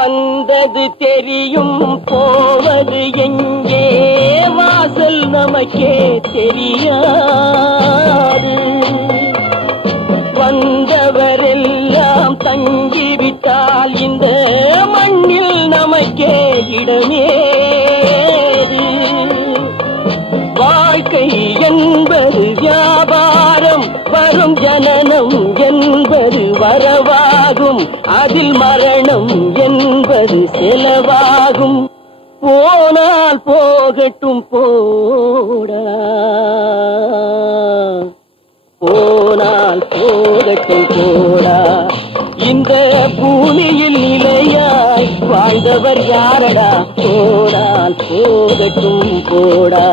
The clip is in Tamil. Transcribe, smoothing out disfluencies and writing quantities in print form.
வந்தது தெரியும் போவது எங்கே வாசல் நமக்கே தெரியாது. வந்தவரெல்லாம் தங்கிவிட்டால் இந்த மண்ணில் நமக்கே இடமேது. வாழ்க்கை என்பது வியாபாரம், வரும் ஜனனம் என்பது வரவாகும், அதில் மரணம் என்பது செலவாகும். போனால் போகட்டும் போடா, போனால் போகட்டும் போடா. இந்த பூமியில் நிலையாய் வாழ்ந்தவர் யாரடா? போனால் போகட்டும் போடா.